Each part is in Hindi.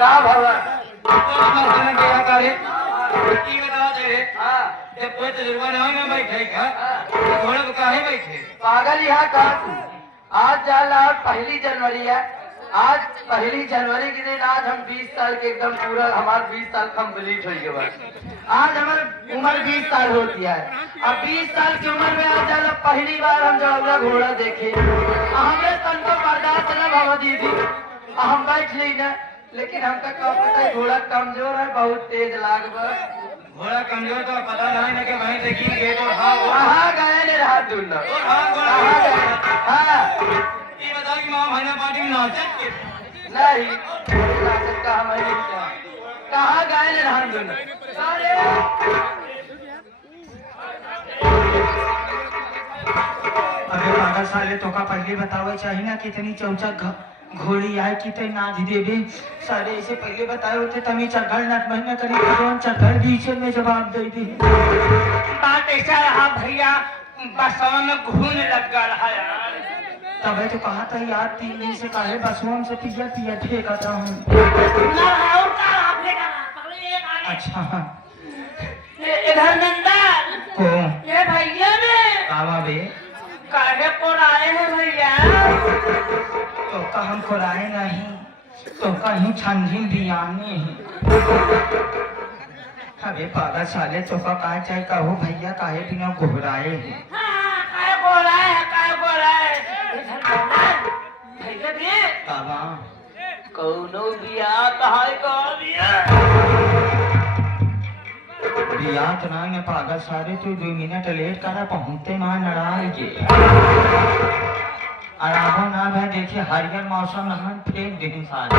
का भला खाना क्या करे की बता दे हाँ जब कोई तजुर्बा ना हो ना बैठे का थोड़ा काहे बैठे पागल यहाँ का आज जाला 1 जनवरी है। आज 1 जनवरी के दिन आज हम 20 साल के एकदम पूरा हमारे 20 साल कंप्लीट हो गए बस। आज हमारी उम्र 20 साल होती है। अब 20 साल की उम्र में आज जाला पहली बार हम जौला घोड़ा देखे। हमें तन को बर्दाश्त न भवा दीदी हम बैठ ली न, लेकिन हमका क्या पता है घोड़ा कमजोर है, बहुत तेज लाग बस। घोड़ा कमजोर तो पता नहीं ना कि वहीं देखी गए तो हाँ कहाँ गए ने रात दुल्ला हाँ घोड़ा कहाँ गए? हाँ ये बता कि माँ भाईना पार्टी में नाचे नहीं नाटक का हमारे कहाँ गए ने रात दुल्ला अबे पागल साले तो का पहले बतावे चाहिए ना कितनी चौचक घोड़ी आए कितने नाच देवे सारे इसे पहले बताए होते तभी चक्कर नाट महीना करी भगवान चक्कर बीच में जवाब दे दी। बात ऐसा रहा भैया बसवा में घून लग रहा यार। तबे तो कहा था यार 3 दिन से काहे बसवान से पिया पिया ठेका था हूँ। अच्छा इधर नंदन को ये भैया ने बाबा बे काहे को आए हैं भैया। तो का हम खोराए नहीं तो कहीं ठंडी बियाने ही। अबे पागल साले तो का कहा चाहे कहो भैया काहे बिना घोराए है काहे को आए हैं काहे को आए इधर नंदन भैया भी बाबा कौनो बिया कहां को बिया बिया तो ना पागल सारे तो 2 मिनट लेट करा पहुंचते मां नड़ाल के आरामो ना भाई देखिए हरियर मौसम नहन फेंक देही सारे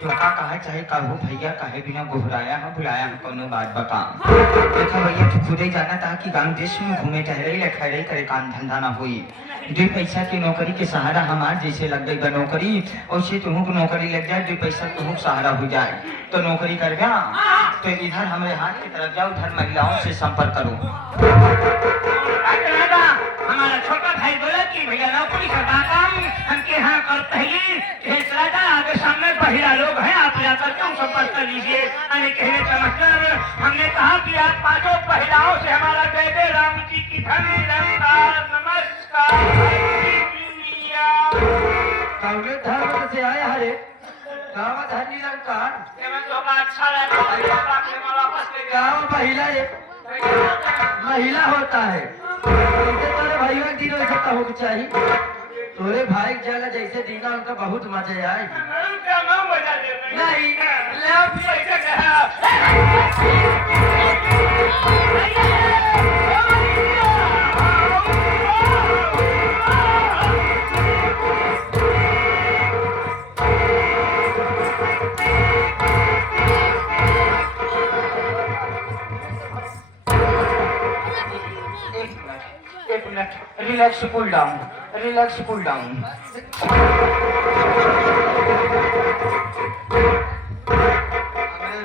तो का कहा चाहे कहो भैया काहे बिना घुराया है बुलाया है कोनो बात बता। देखा भैया तू खुद ही जाना था कि गांव देश में घूमे टहरे ले खड़े करे काम धंधा ना हुई 2 पैसा की नौकरी के सहारा हमार जैसे लग गई नौकरी वैसे तुम को नौकरी लग जाए 2 पैसा तुम सहारा हो जाए तो नौकरी कर गया तो इधर हमारे हाथ की तरफ जाओ उधर महिलाओं से संपर्क करो। हमारा छोटा भाई बोला कि भैया नौकरी का काम हमके यहाँ करते ही आगे सामने महिला लोग हैं आप जाकर क्यों संपर्क कर लीजिए। कहने का मतलब हमने कहा कि आप 5 महिलाओं से हमारा जय जय राम जी की धनी नमस्कार। धर्म से आए हरे गाँव धनी निरंकार अच्छा लगा गाँव महिला होता है तोरे भाई दिन वैसे कहो चाहिए तोरे भाई जला जैसे दीना उनका बहुत मजा आए नहीं एक मिनट रिलैक्स पुल डाउन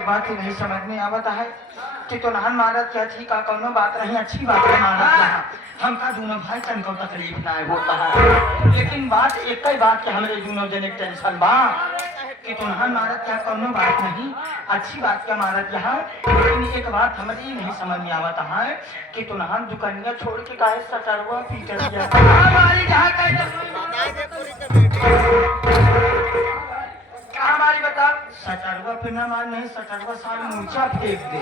बात ही नहीं समझ में आवता है कि तो नहन मारत क्या थी का कोनो बात नहीं अच्छी बात है मारत हमका दोनों भाई तन को तकलीफ ना होता है लेकिन बात एक ही बात के हमरे दोनों जने टेंशन बा कि तो नहन मारत क्या कोनो बात नहीं अच्छी बात क्या मारत यहाँ लेकिन एक बात हमारी नहीं समझ में आवता है कि तो नहन दुकानिया छोड़ के काहे सटरवा पीटर दिया हमारी बता सटरवा पे ना मार नहीं सटरवा साल ऊंचा फेंक दे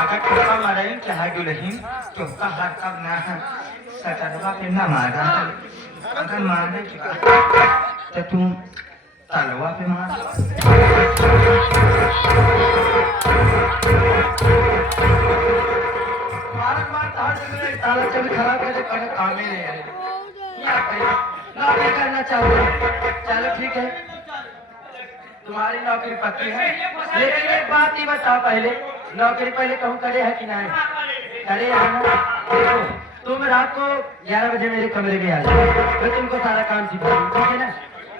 अगर टोका मारे क्या है दुल्हन टोका हाथ कब ना है सटरवा पे ना मारा अगर मारे तो तुम तलवा पे मार ताला चल खराब कर काम ही नहीं है नौकरी करना चाहते चलो ठीक है तुम्हारी नौकरी पक्की है लेकिन एक बात ही बताओ पहले नौकरी पहले कहूँ करे है कि नहीं करे है ना देखो तुम रात को 11 बजे मेरे कमरे में आ जाओ मैं तुमको सारा काम सिखाऊंगी ठीक है ना।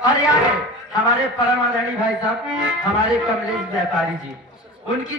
और याद है हमारे परम आदरणीय भाई साहब हमारे कमलेश व्यापारी जी उनकी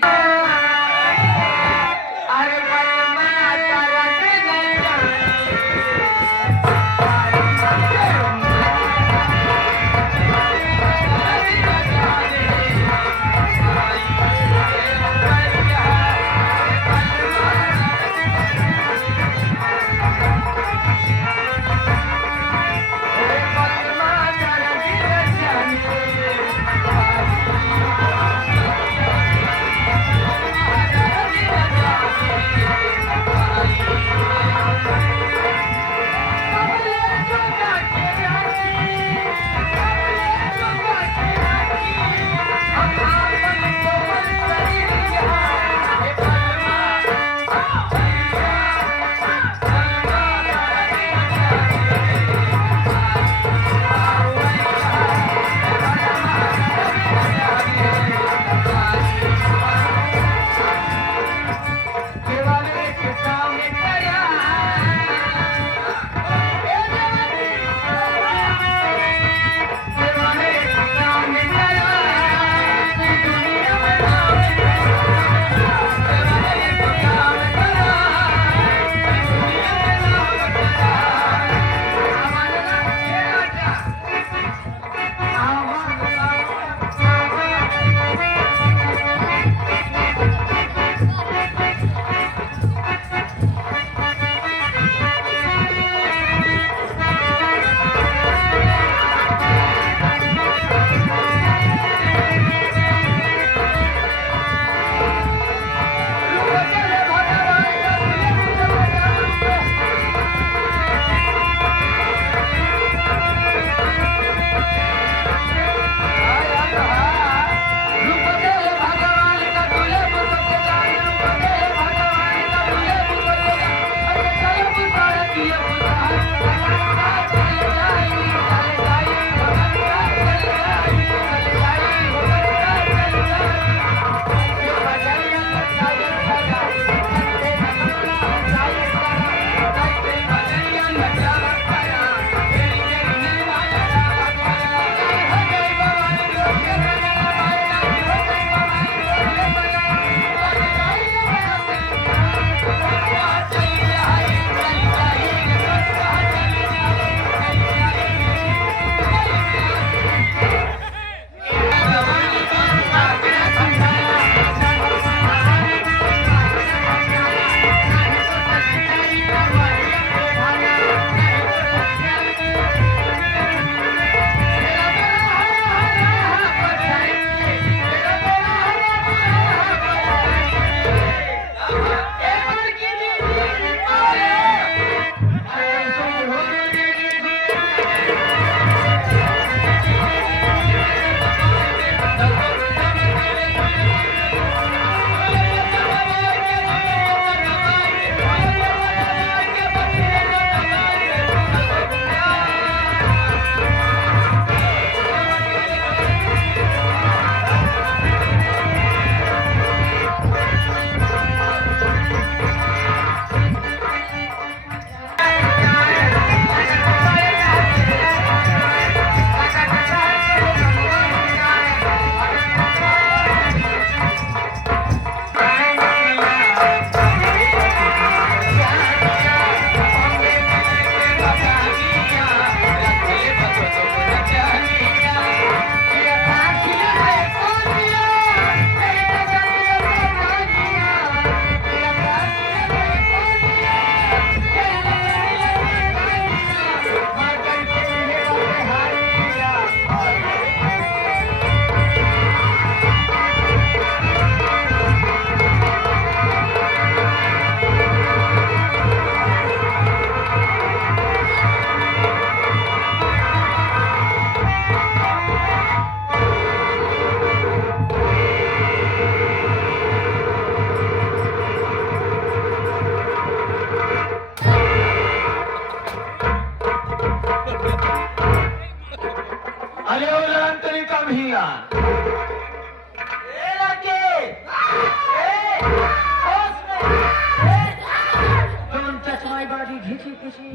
खिची खिची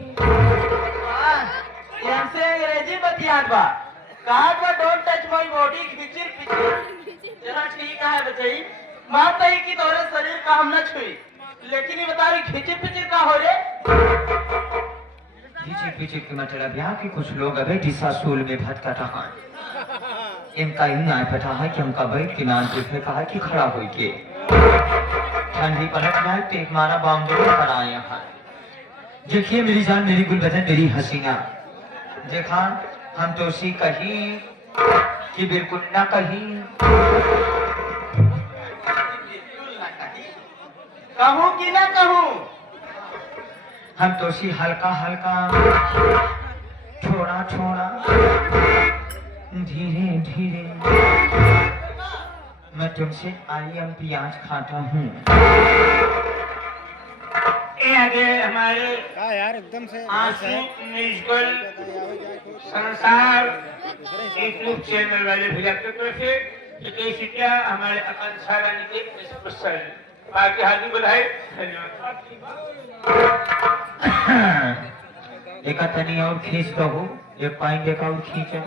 हमसे अंग्रेजी बतियात बा कहा बा डोंट टच माय बॉडी खिचिर पिचिर चलो ठीक है बच्ची बात है कि तोरे शरीर का हम न छुई लेकिन ये बता खिचिर पिचिर का हो रे खिची खिची के मतलब यहाँ कि कुछ लोग अबे दिशा सूल में भटका रहा है इनका ही नहीं पता है कि हमका बैठ के नाम पे कहा कि खड़ा हो के ठंडी पलट जाए तो एक मारा बाउंड्री पर आया है देखिए मेरी जान मेरी गुलबदन मेरी हसीना देखा हम तो उसी कहीं कि बिल्कुल ना कहीं कहूँ कि ना कहूँ हम तो उसी हल्का हल्का थोड़ा थोड़ा धीरे धीरे मैं तुमसे आलियम प्याज खाता हूँ ये आगे हमारे यार एकदम से आंसू म्यूजिकल संसार यूट्यूब चैनल वाले भैया की तरफ से एक क्या हमारे आकांक्षा रानी के स्पेशल बाकी हाथी बधाई धन्यवाद एक तनी और खींच दो एक पाइन देखा और खींचा